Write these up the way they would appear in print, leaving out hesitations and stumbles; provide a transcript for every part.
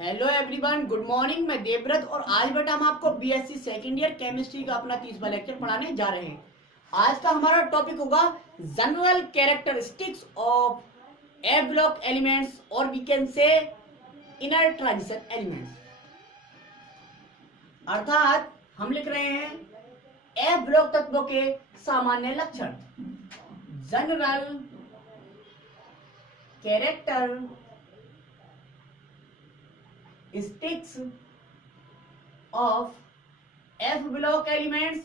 Hello everyone, good morning. मैं देवव्रत और आज बेटा हम आपको बीएससी सेकेंड ईयर केमिस्ट्री का अपना 30वां लेक्चर पढ़ाने जा रहे हैं। आज का हमारा टॉपिक होगा general characteristics of a block elements और we can say inner transition elements. अर्थात हम लिख रहे हैं ए ब्लॉक तत्वों के सामान्य लक्षण। General character sticks of F block elements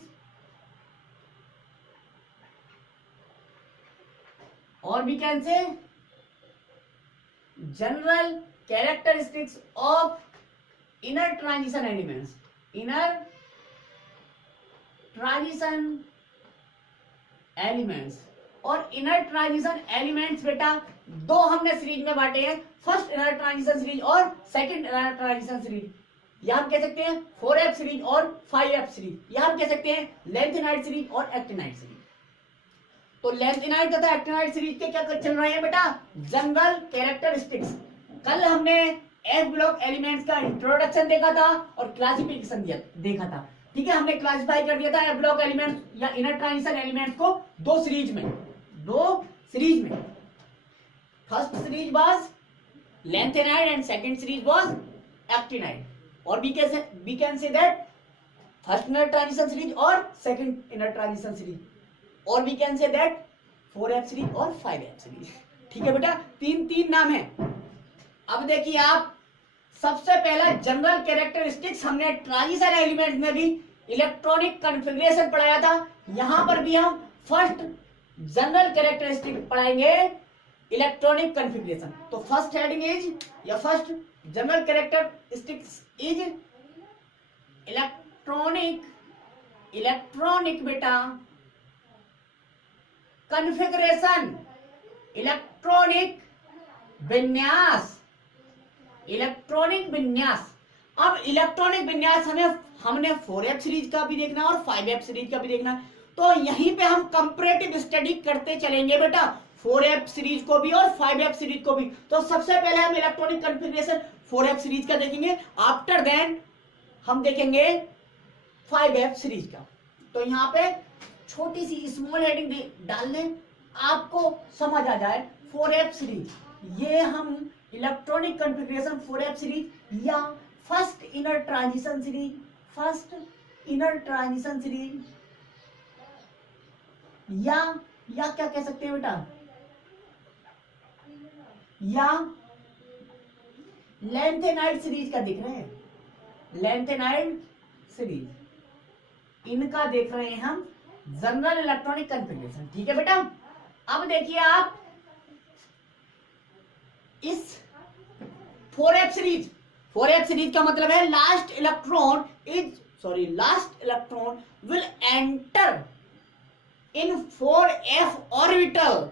or we can say general characteristics of inner transition elements. Inner transition elements और इनर ट्रांजिशन एलिमेंट्स बेटा दो हमने सीरीज में बांटे हैं, फर्स्ट इनर ट्रांजिशन सीरीज और सेकंड इनर ट्रांजिशन सीरीज। या हम कह सकते हैं 4F सीरीज और 5F सीरीज, या हम कह सकते हैं लेंथेनाइड सीरीज और एक्टिनाइड सीरीज। तो लेंथेनाइड तथा एक्टिनाइड सीरीज के क्या चल रहे हैं बेटा? General characteristics. कल हमने एफ ब्लॉक एलिमेंट्स का इंट्रोडक्शन देखा था और क्लासिफिकेशन देखा था। ठीक है, हमने क्लासिफाई कर दिया था एफ ब्लॉक एलिमेंट्स या इनर ट्रांजिशन एलिमेंट्स को दो सीरीज में। First series was lanthanide and second series was actinide. और we can say that first inner transition series और सेकंड इनर ट्रांजिशन सीरीज, और we can say that 4F series और 5F series. ठीक है बेटा, तीन नाम है। अब देखिए आप, सबसे पहला जनरल कैरेक्टरिस्टिक्स हमने ट्रांजिशन एलिमेंट में भी इलेक्ट्रॉनिक कॉन्फ़िगरेशन पढ़ाया था। यहां पर भी हम फर्स्ट जनरल कैरेक्टरिस्टिक पढ़ाएंगे इलेक्ट्रॉनिक कॉन्फ़िगरेशन। तो फर्स्ट हेडिंग इज या first general characteristics is electronic बेटा कॉन्फ़िगरेशन, इलेक्ट्रॉनिक विन्यास। अब इलेक्ट्रॉनिक विन्यास हमने 4F सीरीज का भी देखना और 5F सीरीज का भी देखना। तो यहीं पे हम कंपैरेटिव स्टडी करते चलेंगे बेटा, 4F सीरीज को भी और 5F सीरीज को भी। तो सबसे पहले हम इलेक्ट्रॉनिक कॉन्फ़िगरेशन 4F सीरीज का देखेंगे, आफ्टर देन हम देखेंगे 5F सीरीज का। तो यहाँ पे छोटी सी स्मॉल हेडिंग डाल लें, आपको समझ आ जाए 4F सीरीज। ये हम इलेक्ट्रॉनिक कॉन्फ़िगरेशन 4F सीरीज या फर्स्ट इनर ट्रांजिशन सीरीज या क्या कह सकते हैं बेटा, या लेंथेनाइड सीरीज का देख रहे हैं। लेंथेनाइड सीरीज इनका देख रहे हैं हम जनरल इलेक्ट्रॉनिक कॉन्फ़िगरेशन। ठीक है बेटा, अब देखिए आप इस 4F सीरीज का मतलब है last electron will enter in 4F orbital.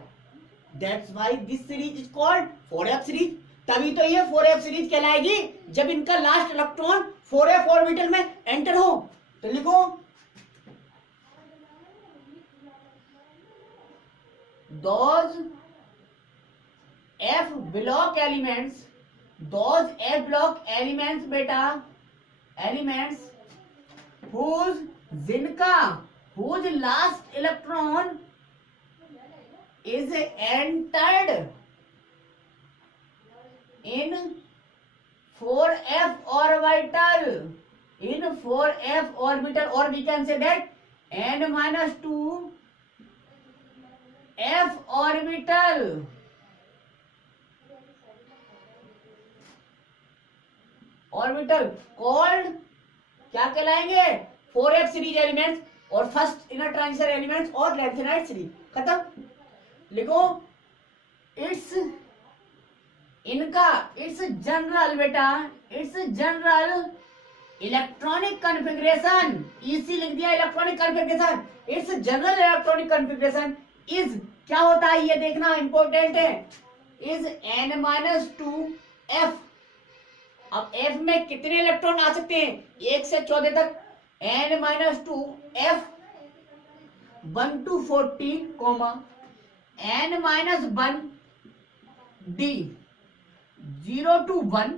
That's why this series is called 4F series. तभी तो ये 4F सीरीज कहलाएगी जब इनका लास्ट इलेक्ट्रॉन 4F ऑर्बिटल में एंटर हो। तो लिखो those F block elements बेटा, elements whose last electron is entered in 4F orbital, or we can say that n-2 F orbital called क्या कहलाएंगे? 4F सीरीज एलिमेंट्स और फर्स्ट इनर ट्रांजिशन एलिमेंट्स और lanthanide series. खत्म। लिखो it's general बेटा, it's general electronic configuration. इसी लिख दिया, electronic configuration. It's general electronic configuration is क्या होता है ये देखना इंपॉर्टेंट है, इज n-2 F। अब F में कितने इलेक्ट्रॉन आ सकते हैं? 1 से 14 तक। n-2 F 1 to 14, n-1 D 0 to 1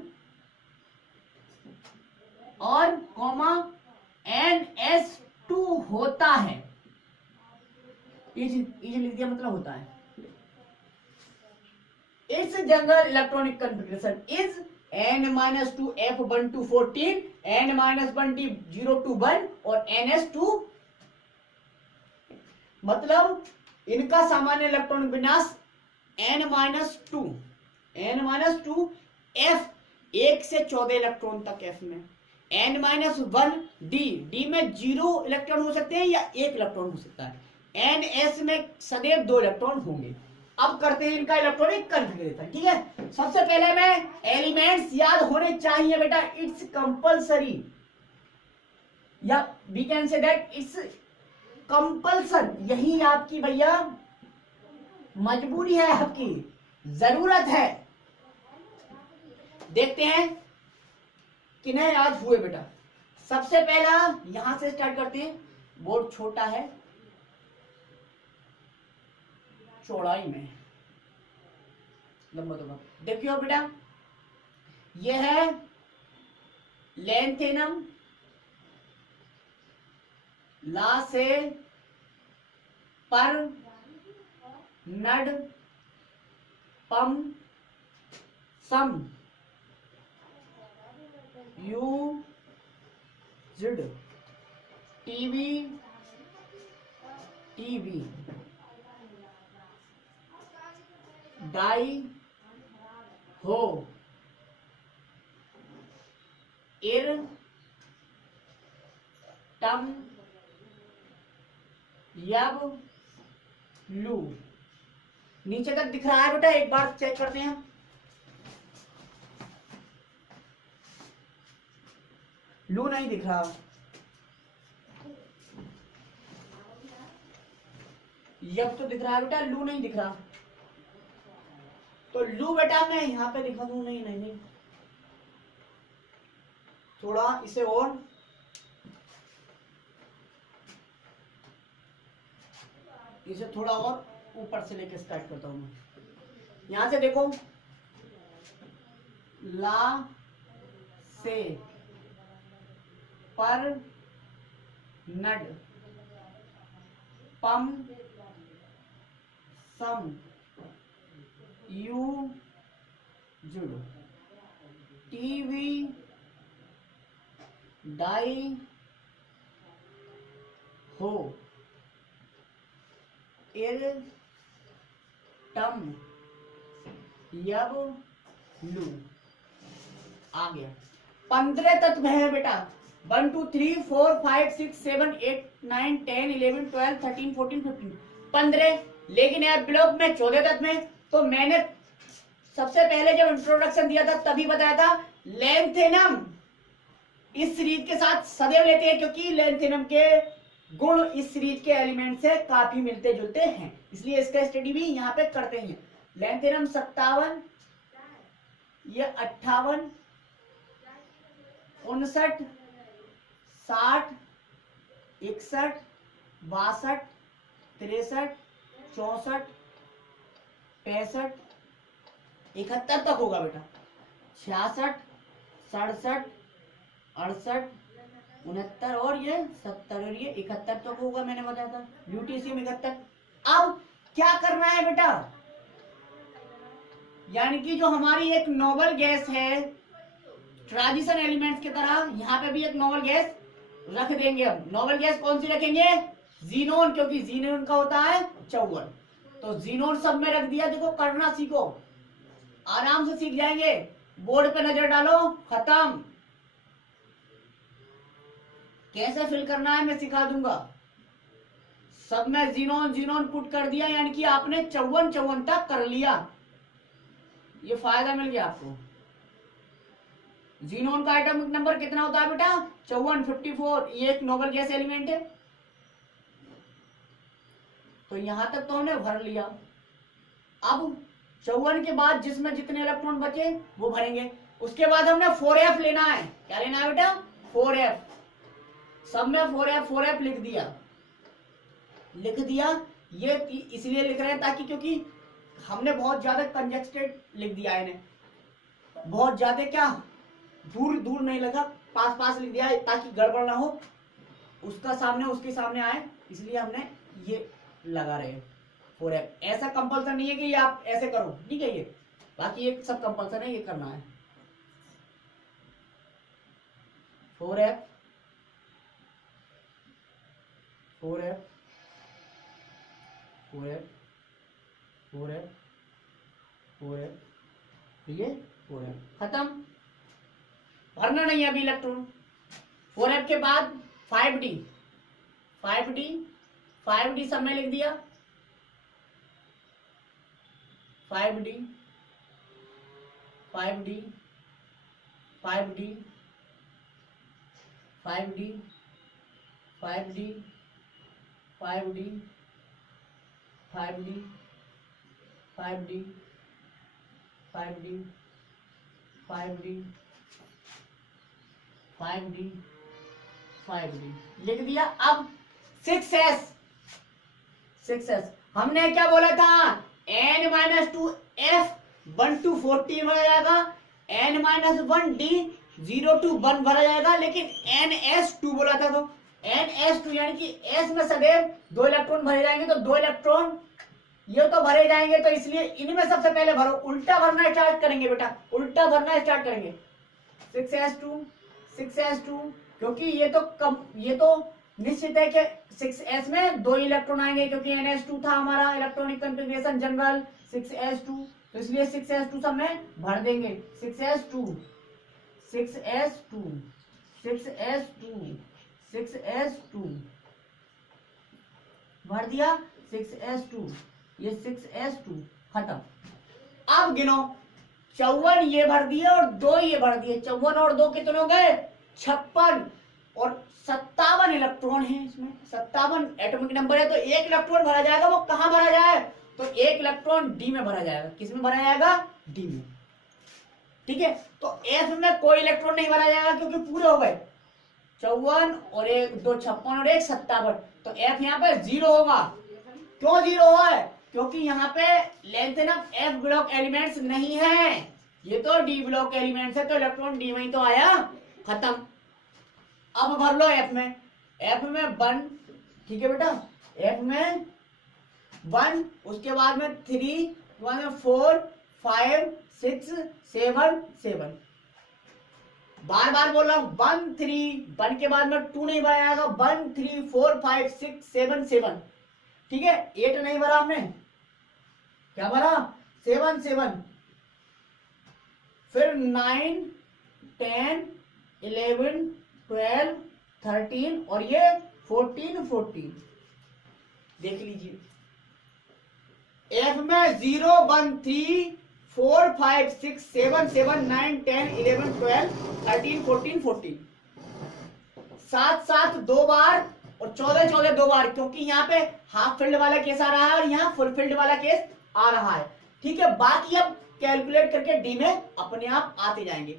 और कॉमा NS2 होता है, इज लिख दिया मतलब होता है। It's general electronic configuration is N-2 F1 to 14, N-1 0 to 1 और NS2, मतलब इनका सामान्य इलेक्ट्रॉनिक विन्यास N-2 F 1 से 14 इलेक्ट्रॉन तक F में, N-1 D में 0 इलेक्ट्रॉन हो सकते हैं या 1 इलेक्ट्रॉन हो सकता है, NS में सदैव 2 इलेक्ट्रॉन होंगे। अब करते हैं इनका इलेक्ट्रॉनिक कॉन्फ़िगरेशन। ठीक है, सबसे पहले में एलिमेंट्स याद होने चाहिए बेटा, इट्स कंपल्सरी, या we can say that it's compulsion, यही आपकी भैया मजबूरी है, आपकी जरूरत है। देखते हैं किन्हें याद हुए बेटा। सबसे पहला यहां से स्टार्ट करते हैं, बोर्ड छोटा है चौड़ाई में, लंबा तो देखियो बेटा, यह है लैंथेनम, ला से पर नड पम सम यू जिड टीवी टीवी डाई हो एर टम यब लू। नीचे तक दिख रहा है बेटा, एक बार चेक करते हैं। लू नहीं दिख रहा, यब तो दिख रहा है बेटा, लू नहीं दिख रहा। तो लू बेटा मैं यहां पे दिखा दूं, नहीं नहीं नहीं, थोड़ा इसे और इसे थोड़ा और ऊपर से लेके स्टार्ट करता हूं मैं। यहां से देखो, ला से पर नड पम सम यू जुड़ टीवी डाई हो एर टम यब लू। आ गया। 15 तत्व है बेटा, 1 2 3 4 5 6 7 8 9 10 11 12 13 14 15 15। लेकिन यार ब्लॉक में 14 तत्व में, तो मैंने सबसे पहले जब इंट्रोडक्शन दिया था तभी बताया था लैंथेनम इस सीरीज के साथ सदैव लेते हैं, क्योंकि लैंथेनम के गुण इस सीरीज के एलिमेंट से काफी मिलते जुलते हैं, इसलिए इसका स्टडी भी यहाँ पे करते हैं। लैंथेनम 57, ये 58, 59, 60, 61, 62, 63, 64, 65, 71 तक होगा बेटा। 66, 67, 68, 69 और ये 70 और ये 71 तक होगा, मैंने बताया था ल्यूटीशियम 71। अब क्या करना है बेटा, यानी कि जो हमारी एक नोबल गैस है ट्रांजिशन एलिमेंट्स की तरह, यहाँ पे भी एक नोबल गैस रख देंगे। अब नोबल गैस कौन सी रखेंगे? जीनोन, क्योंकि जीनोन का होता है 54, तो जीनोन सब में रख दिया। देखो करना सीखो, आराम से सीख जाएंगे। बोर्ड पे नजर डालो, खत्म। कैसे फिल करना है मैं सिखा दूंगा। सब में जीनोन जीनोन पुट कर दिया, यानी कि आपने 54 तक कर लिया। ये फायदा मिल गया आपको। जीनोन का एटॉमिक नंबर कितना होता है बेटा? 54, ये एक नोबल गैस एलिमेंट है। तो यहां तक तो हमने भर लिया। अब 54 के बाद जिसमें जितने इलेक्ट्रॉन बचे वो भरेंगे। उसके बाद हमने 4f लेना है। क्या लेना है बेटा? 4f। सब में 4f लिख दिया। ये इसलिए लिख रहे हैं ताकि, क्योंकि हमने बहुत ज्यादा कंजस्टेड लिख दिया है इन्हें, बहुत ज्यादा क्या दूर दूर नहीं लगा, पास पास लिख दिया ताकि गड़बड़ ना हो, उसका सामने उसके सामने आए, इसलिए हमने ये लगा रहे हैं 4f। ऐसा कंपल्सन नहीं है कि ये आप ऐसे करो, ठीक है, ये बाकी ये सब कंपल्सन है, ये करना है 4f 4f 4f 4f 4f, ठीक है 4f खत्म, भरना नहीं है अभी इलेक्ट्रॉन। 4f के बाद 5d 5d 5d सब में लिख दिया 5d 5d 5d 5d 5d 5d 5d 5d 5d 5d 5d 5d लिख दिया। अब 6s 6s हमने क्या बोला था, n-2 f 1 to 14 भरा जाएगा, n-1 d 0 to 1 भरा जाएगा, लेकिन ns2 बोला था, तो ns2 यानी कि s में सदैव 2 इलेक्ट्रॉन भरे जाएंगे, तो 2 इलेक्ट्रॉन ये तो भरे जाएंगे, तो इसलिए इनमें सबसे पहले भरो, उल्टा भरना स्टार्ट करेंगे बेटा, उल्टा भरना स्टार्ट करेंगे 6s2 6s2, क्योंकि ये तो निश्चित है कि 6s में 2 इलेक्ट्रॉन आएंगे, क्योंकि ns2 था हमारा इलेक्ट्रॉनिक कॉन्फ़िगरेशन जनरल 6s2, तो इसलिए 6s2 सब में भर देंगे 6s2 6s2 6s2 6s2 भर दिया 6s2, ये 6s2 खत्म। अब गिनो 54 ये भर दिए और 2 ये भर दिए, 54 और 2 कितने हो गए 56 और 57 इलेक्ट्रॉन है इसमें, 57 एटॉमिक नंबर है, तो 1 इलेक्ट्रॉन भरा जाएगा, वो कहां भरा जाए, तो 1 इलेक्ट्रॉन डी में भरा जाएगा, किस में भरा जाएगा डी में, ठीक है। तो एफ में कोई इलेक्ट्रॉन नहीं भरा जाएगा क्योंकि पूरे हो गए 54 और 1 2 56 और 1 57, तो एफ यहाँ पे 0 होगा। क्यों 0 हुआ है, क्योंकि यहाँ पे length of F block elements नहीं है, ये तो डी ब्लॉक एलिमेंट्स है, तो इलेक्ट्रॉन डी में ही तो आया, खत्म। अब भर लो एफ में 1, ठीक है बेटा, एफ में 1, उसके बाद में 3, बाद में 4 5 6 7 7, बार बार बोल रहा हूं 1 3, 1 के बाद में 2 नहीं भरा जाएगा, 1 3 4 5 6 7 7, ठीक है। 8 नहीं भरा हमने, क्या भरा 7 7, फिर 9 10 11 12 13 और ये 14 14, देख लीजिए एफ में 0 1 3 4 5 6 7 7 9 10 11 12 13 14 14, 7 7 2 बार और 14 14 2 बार, क्योंकि यहाँ पे हाफ फील्ड वाला केस आ रहा है और यहाँ फुल फील्ड वाला केस आ रहा है, ठीक है। बाकी अब कैलकुलेट करके डी में अपने आप आते जाएंगे,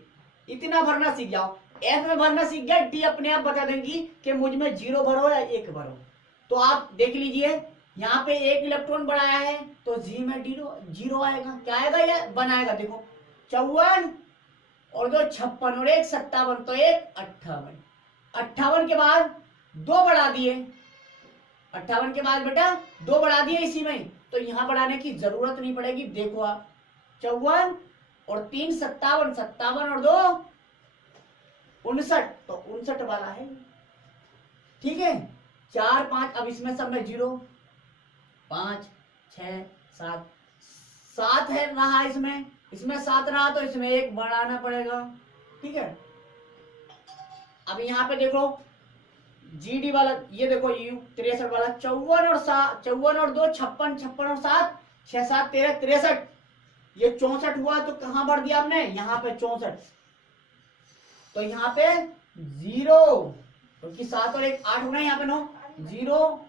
इतना भरना सीख जाओ, एफ में भरना सीख गया, डी अपने आप बता देंगी कि मुझ में 0 भरो या 1 भरो। तो आप देख लीजिए यहाँ पे 1 इलेक्ट्रॉन बढ़ाया है, तो जी में 0 आएगा, क्या आएगा ये 1 आएगा, देखो 54 और 2 56 और 1 57, तो 1 58, 58 के बाद 2 बढ़ा दिए, 58 के बाद बेटा 2 बढ़ा दिए इसी में, तो यहाँ बढ़ाने की जरूरत नहीं पड़ेगी, देखो आप 54 और 3 57, 57 और 2 59, तो 59 वाला है, ठीक है। 4 5, अब इसमें सब में 0 5 6 7 7 है रहा, इसमें 7 रहा, तो इसमें 1 बढ़ाना पड़ेगा, ठीक है। अब यहाँ पे देखो जीडी वाला, ये देखो यू 63 वाला 54 और 2 56 56 और 7 6 7 13 63, ये 64 हुआ, तो कहां भर दिया हमने, यहाँ पे 64, तो यहाँ पे 0, क्योंकि 7 और 1 8 होना है, यहाँ पे 9 0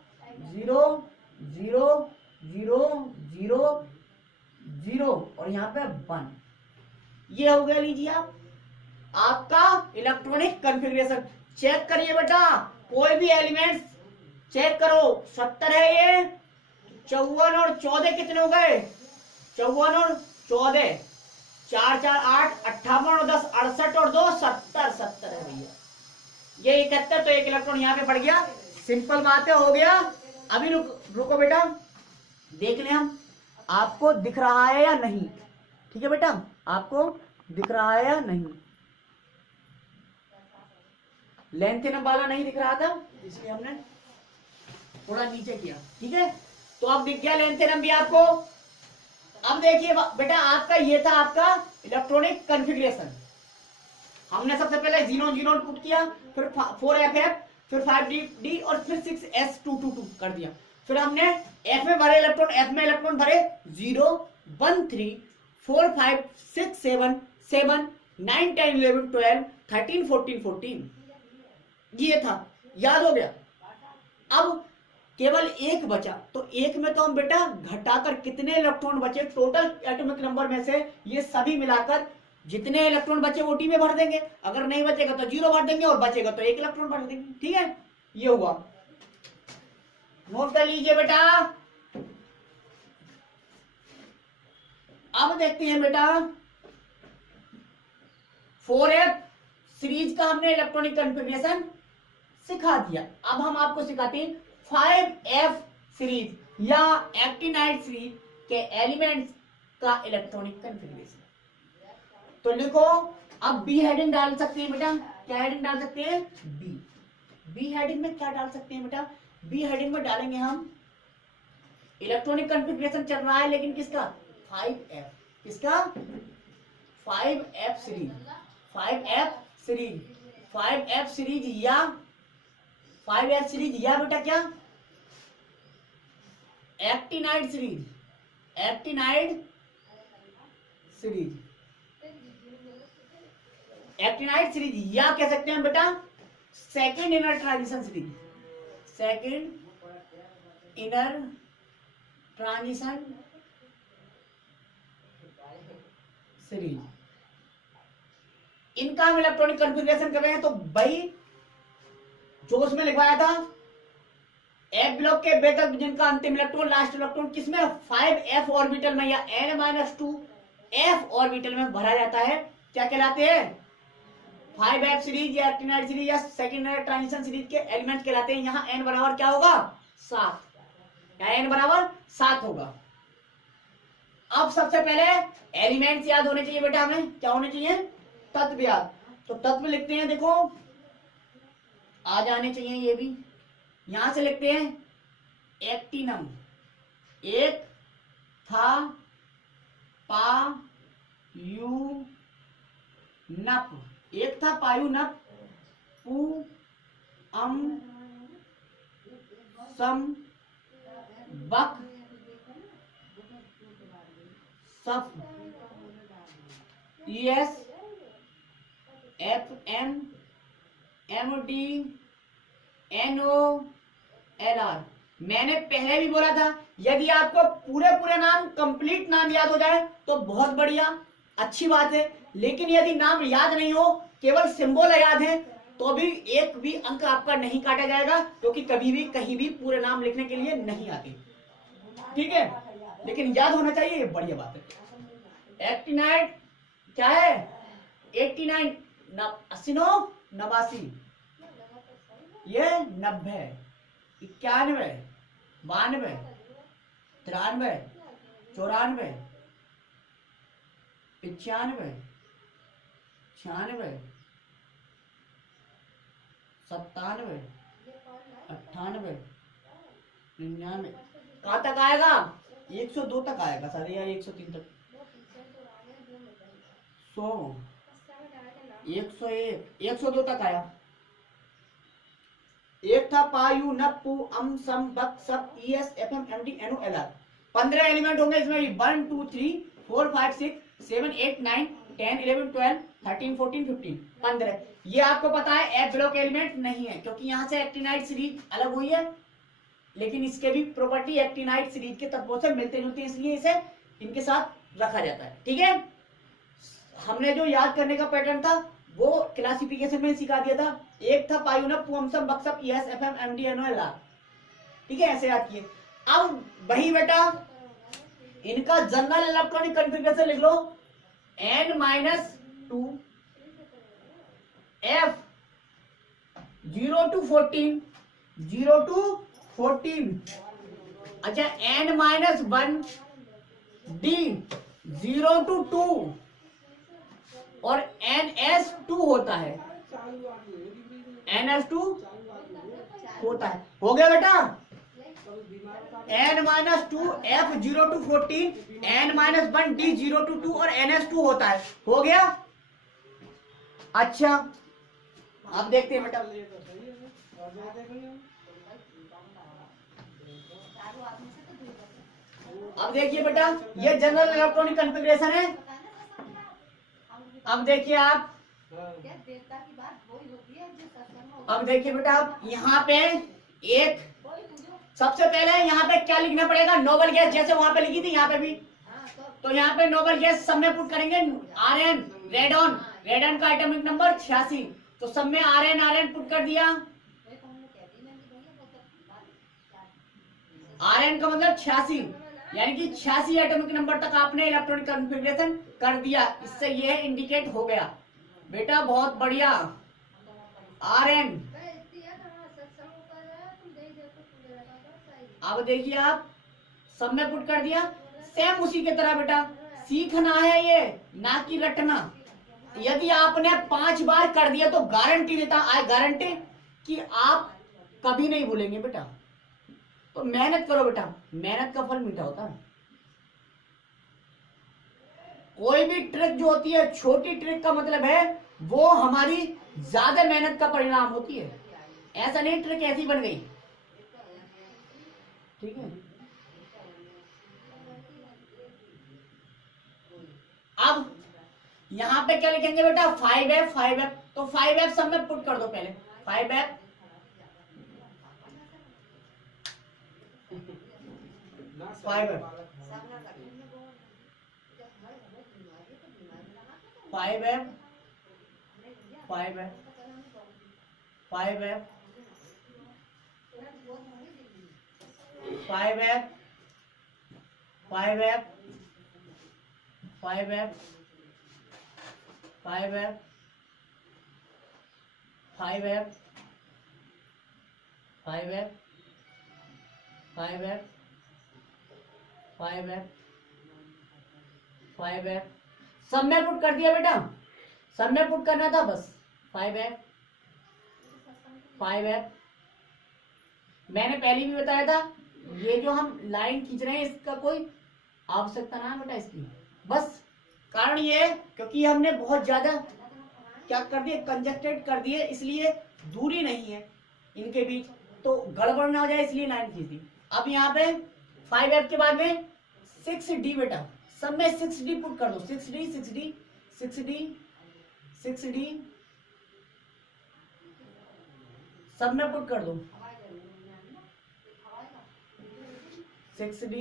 0 0 0 0 0 और यहाँ पे 1, ये हो गया। लीजिए आप आपका इलेक्ट्रॉनिक कॉन्फ़िगरेशन चेक करिए बेटा, कोई भी एलिमेंट्स चेक करो, 70 है ये, 54 और 14 कितने हो गए, 54 और 14 4 4 8 58 और 10 68 और 2 70 70 है भैया। ये 71 तो एक इलेक्ट्रॉन यहाँ पे पड़ गया। सिंपल बात है, हो गया। अभी रुको बेटा, देख लें हम आपको दिख रहा है या नहीं। ठीक है बेटा, आपको दिख रहा है या नहीं। लेंथेनम वाला नहीं दिख रहा था इसलिए हमने थोड़ा नीचे किया। ठीक है, तो अब दिख गया लेंथेनम भी आपको। अब देखिए बेटा, आपका ये था आपका इलेक्ट्रॉनिक कॉन्फ़िगरेशन। हमने सबसे पहले जीनोन जीनोन पुट किया, फिर 4FF, फिर 5D और फिर 6S222 कर दिया। फिर हमने F में भरे इलेक्ट्रॉन, F में इलेक्ट्रॉन भरे 0 1 3 4 5 6 7 7 9 10 11 12 13 14 14 ये था, याद हो गया। अब केवल एक बचा, तो एक में तो हम बेटा घटाकर कितने इलेक्ट्रॉन बचे टोटल एटॉमिक नंबर में से, ये सभी मिलाकर जितने इलेक्ट्रॉन बचे वो टी में भर देंगे। अगर नहीं बचेगा तो 0 भर देंगे और बचेगा तो 1 इलेक्ट्रॉन भर देंगे। ठीक है, ये हुआ, नोट कर लीजिए बेटा। अब देखते हैं बेटा 4F सीरीज का हमने इलेक्ट्रॉनिक कॉन्फ़िगरेशन सिखा दिया। अब हम आपको सिखाते हैं 5F सीरीज या एक्टिनाइड सीरीज के एलिमेंट्स का इलेक्ट्रॉनिक कॉन्फ़िगरेशन। तो लिखो, अब बी हेडिंग डाल सकते हैं बेटा। क्या हेडिंग डाल सकते हैं? बी हेडिंग में क्या डाल सकते हैं बेटा? बी हेडिंग में डालेंगे हम इलेक्ट्रॉनिक कॉन्फ़िगरेशन चल रहा है, लेकिन किसका? 5F। किसका? 5F series. 5F series, 5F series या 5F सीरीज या बेटा क्या? Actinide series. Actinide series, actinide series या कह सकते हैं बेटा second inner transition series. Second inner transition series, इनका हम इलेक्ट्रॉनिक कॉन्फ़िगरेशन कर रहे हैं। तो भाई जो उसमें लिखवाया था एक ब्लॉक के बेतक जिनका अंतिम इलेक्ट्रॉन लास्ट इलेक्ट्रॉन किसमें? 5F ऑर्बिटल में या N-2F ऑर्बिटल में भरा जाता है, क्या कहलाते हैं? 5F सीरीज या एक्टिनाइड सीरीज या सेकेंड ट्रांजिशन सीरीज के एलिमेंट कहलाते हैं। यहाँ N बराबर क्या होगा? 7। या N बराबर 7 होगा। अब सबसे पहले एलिमेंट्स याद होने चाहिए बेटा, हमें क्या होने चाहिए? तत्व याद। तो तत्व लिखते हैं, देखो आ जाने चाहिए ये भी। यहां से लिखते हैं एक्टिनम, एक था पा यू नप, एक था पायु नप पू अम सम बक सफ ES FN MD NO LR। मैंने पहले भी बोला था यदि आपको पूरे नाम कंप्लीट नाम याद हो जाए तो बहुत बढ़िया, अच्छी बात है। लेकिन यदि नाम याद नहीं हो, केवल सिंबल याद है, तो भी एक भी अंक आपका नहीं काटा जाएगा, क्योंकि कभी भी कहीं भी पूरे नाम लिखने के लिए नहीं आते। ठीक है, लेकिन याद होना चाहिए, ये बढ़िया बात है। एक्टिनाइड क्या है? 89 89 89, ये 90 91 92 93 94 95 96 97 98 99। कहाँ तक आएगा? 102 तक आएगा सारे, या 103 तक, 100 101 102 तक आया। एक था पायु नप्पू अम सम बक सब ES FM MD NO LR। 15 element होंगे इसमें। 1 2 3 4 5 6 7 8 9 10 11 12 13 14 15 15। ये आपको पता है F ब्लॉक एलिमेंट नहीं है, क्योंकि यहाँ से एक्टिनाइड सीरीज अलग हुई है, लेकिन इसके भी प्रॉपर्टी एक्टिनाइड सीरीज के तत्वों से मिलते जुलते हैं, इसलिए इसे इनके साथ रखा जाता है। ठीक है, हमने जो याद करने का पैटर्न था वो क्लासिफिकेशन में सिखा दिया था। एक था पायुनप पुमसम बक्सप ES FM MD NO LR। ठीक है, ऐसे याद किए। अब वही बेटा इनका जनरल इलेक्ट्रॉनिक कॉन्फ़िगरेशन लिख लो। n-2 f 0 to 14 0 to 14। अच्छा n-1 d 0 to 2 और ns2 होता है, ns2 होता है। हो गया बेटा, n-2 f 0 to 14 n-1 d 0 to 2 और ns2 होता है। हो गया। अच्छा अब देखते हैं बेटा, अब देखिए बेटा, ये जनरल इलेक्ट्रॉनिक कॉन्फ़िगरेशन है। अब देखिए आप, अब देखिए बेटा, आप यहाँ पे एक, सबसे पहले यहाँ पे क्या लिखना पड़ेगा, नोबल गैस, जैसे वहां पे लिखी थी यहाँ पे भी। तो यहाँ पे नोबल गैस सब में पुट करेंगे Rn, रेडॉन, रेडॉन का एटॉमिक नंबर 86, तो सब में Rn पुट कर दिया। Rn का मतलब 86, यानी कि 86 एटॉमिक नंबर तक आपने इलेक्ट्रॉनिक कॉन्फ़िगरेशन कर दिया। इससे यह इंडिकेट हो गया बेटा, बहुत बढ़िया। Rn, अब देखिए आप, सब में पुट कर दिया। सेम उसी की तरह बेटा, सीखना है ये, ना कि रटना। यदि आपने 5 बार कर दिया तो गारंटी देता, आई गारंटी कि आप कभी नहीं भूलेंगे बेटा। तो मेहनत करो बेटा, मेहनत का फल मीठा होता है। कोई भी ट्रिक जो होती है, छोटी ट्रिक का मतलब है वो हमारी ज्यादा मेहनत का परिणाम होती है। ऐसा नहीं ट्रिक ऐसी बन गई, ठीक है। अब यहां पे क्या लिखेंगे बेटा, 5f 5f, तो 5f सब में पुट कर दो पहले। 5f 5f 5f 5f 5f 5f 5f 5f 5f 5f 5f 5f 5f 5f सब में पुट कर दिया बेटा, सब में पुट करना था बस। 5f 5f मैंने पहले भी बताया था, ये जो हम लाइन खींच रहे हैं इसका कोई आवश्यकता ना है बेटा इसकी, बस कारण ये है क्योंकि हमने बहुत ज्यादा क्या कर दिए, कंजक्टेड कर दिए, इसलिए दूरी नहीं है इनके बीच, तो गड़बड़ ना हो जाए इसलिए लाइन खींच दी। अब यहाँ पे 5f के बाद में 6d बेटा, सब में 6d पुट कर दो। 6d 6d 6d 6d सब में पुट कर दो। 6d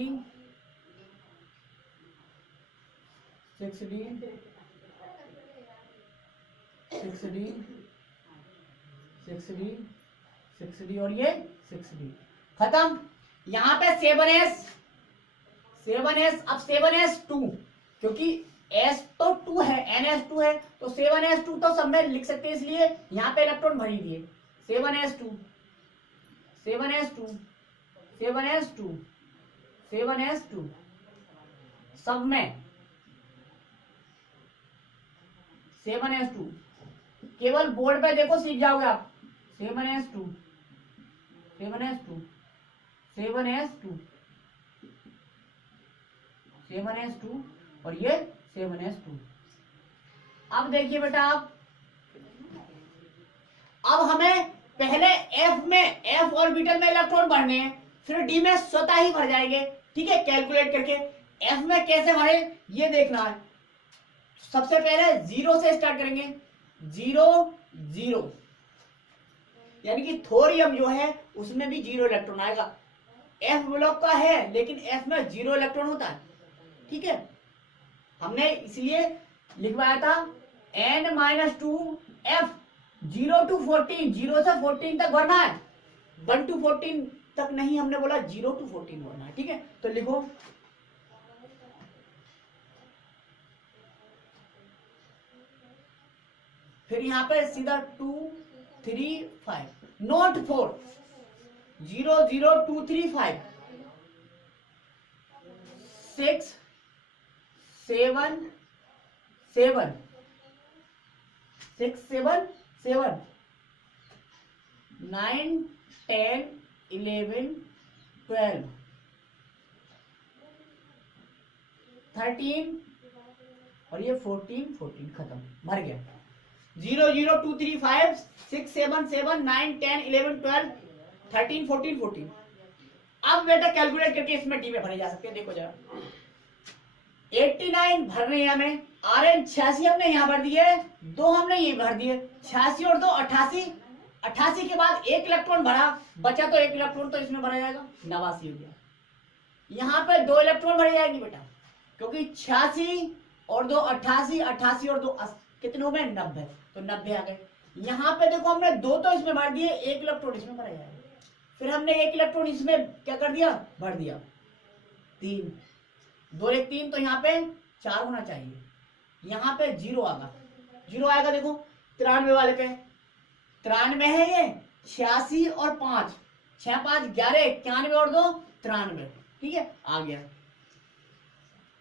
6d 6d 6d 6d और ये 6d खत्म। यहां पे 7s 7s, अब 7s2 क्योंकि s तो 2 है, ns2 है, तो 7s2 तो सब में लिख सकते हैं, इसलिए यहां पे इलेक्ट्रॉन भर ही दिए। 7s2 7s2 7s2 7s2 सब में 7s2, केवल बोर्ड पे देखो सीख जाओगे आप। 7s2 7s2 7s2 7s2 और ये 7s2। अब देखिए बेटा आप, अब हमें पहले f में, f ऑर्बिटल में इलेक्ट्रॉन भरने हैं, फिर d में स्वतः ही भर जाएंगे, ठीक है, कैलकुलेट करके। f में कैसे भरे ये देखना है। सबसे पहले 0 से स्टार्ट करेंगे, 0 0, यानी कि थोरियम जो है उसमें भी 0 इलेक्ट्रॉन आएगा। f ब्लॉक का है लेकिन f में 0 इलेक्ट्रॉन होता है, ठीक है। हमने इसलिए लिखवाया था n-2 f 0 to 14, 0 से 14 तक भरना है, 1 to 14 तक नहीं, हमने बोला 0 to 14 भरना है, ठीक है। तो लिखो फिर यहाँ पे सीधा 2 3 5, नॉट 4, 0 0 2 3 5, 6 7 7, 6 7 7, 9 10 11 12 13 और ये 14 14, खत्म, भर गया। 0 0 2 3 5 6 7 7 9 10 11 12 13 14 14। अब बेटा कैलकुलेट करके इसमें डी में भरे जा सकते हैं। देखो जरा 89 भरने हैं हमें, RN 86 हमने यहाँ भर दिए, 2 हमने ये भर दिए, 86 और 2 88, 88 के बाद 1 इलेक्ट्रॉन भरा, बचा तो 1 इलेक्ट्रॉन तो इसमें भरा जाएगा, 89 हो गया। यहाँ पे 2 इलेक्ट्रॉन भरे जाएंगे बेटा, क्योंकि 86 और 2 88, 88 और 2 कितने हो गए 90, तो 90 आ गए। यहाँ पे देखो हमने 2 तो इसमें भर दिए, 1 इलेक्ट्रॉन इसमें भरा जाएगा, फिर हमने 1 इलेक्ट्रॉन इसमें क्या कर दिया, भर दिया, 3 2 1 3, तो यहाँ पे 4 होना चाहिए, यहाँ पे 0 आएगा, 0 आएगा। देखो 93 वाले पे 93 है, ये 86 और 5, 6 5 11 91 और 2 93, ठीक है, आ गया।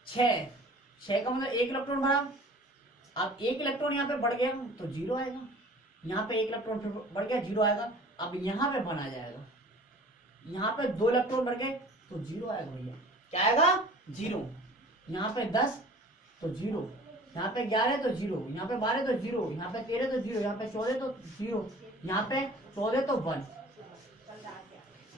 6 का मतलब 1 इलेक्ट्रॉन भरा, अब 1 इलेक्ट्रॉन यहाँ पे बढ़ गया तो 0 आएगा, यहाँ पे 1 इलेक्ट्रॉन फिर बढ़ गया 0 आएगा। अब यहाँ पे 1 आ जाएगा, यहाँ पे 2 इलेक्ट्रॉन बढ़ गए तो 0 आएगा भैया, क्या आएगा 0। यहाँ पे 10 तो 0, यहाँ पे 11 तो 0, यहाँ पे 12 तो 0, यहाँ पे 13 तो 0, यहाँ पे 14 तो 0, यहाँ पे 14 तो 1।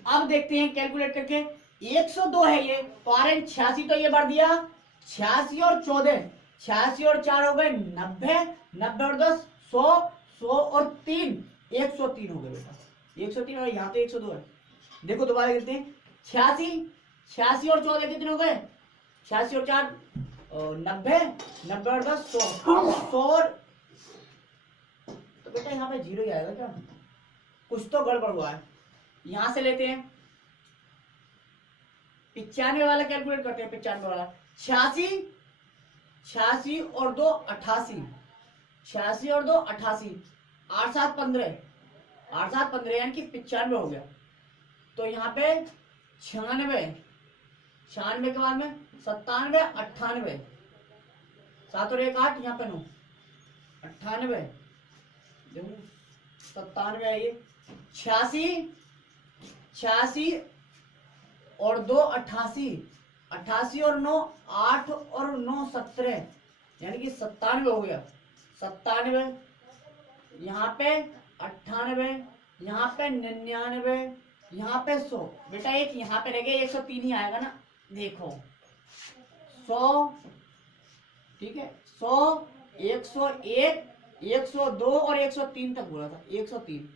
अब देखते हैं कैलकुलेट करके, 102 है ये, तो RN 86 तो ये बढ़ दिया, 86 और 14, 86 और 4 हो गए 90, 90 और 10 100, 100 और 3 103 हो गए बेटा, 103, और यहाँ तो 102 है। देखो दोबारा करते हैं, 86 और 14 कितने हो गए, 86 और 4 90, 90 और 10 100 और, तो बेटा यहाँ पे 0 ही आएगा क्या, कुछ तो गड़बड़ हुआ है। यहां से लेते हैं 95 वाला कैलकुलेट करते हैं, 95 वाला 86 और 2 88, 86 और 2 88, 8 7 15, 8 7 15 यानी कि 95 हो गया। तो यहाँ पे 96, 96 के बाद में 97 98, 7 और 1 8, यहाँ पे 9 98, देखो 97 है ये, 86 और 2 88, 88 और 9 8 और 9 17, यानी कि 97 हो गया, 97, यहाँ पे 98, यहाँ पे 99, यहाँ पे 100, बेटा एक यहाँ पे रह गया, 103 ही आएगा ना, देखो 100, ठीक है, 100 101 102 और 103 तक बोला था, 103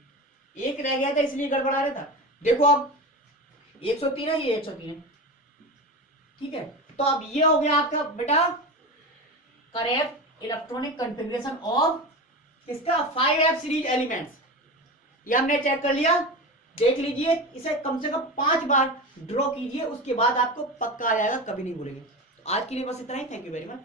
एक रह गया था इसलिए गड़बड़ा रहा था। देखो अब 103 है, ये 103 है, ठीक है। तो अब ये हो गया आपका बेटा करेक्ट इलेक्ट्रॉनिक कॉन्फ़िगरेशन ऑफ किसका 5f सीरीज एलिमेंट्स। ये हमने चेक कर लिया, देख लीजिए, इसे कम से कम 5 बार ड्रॉ कीजिए, उसके बाद आपको पक्का आ जाएगा, कभी नहीं भूलेंगे। आज के लिए बस इतना ही, थैंक यू वेरी मच।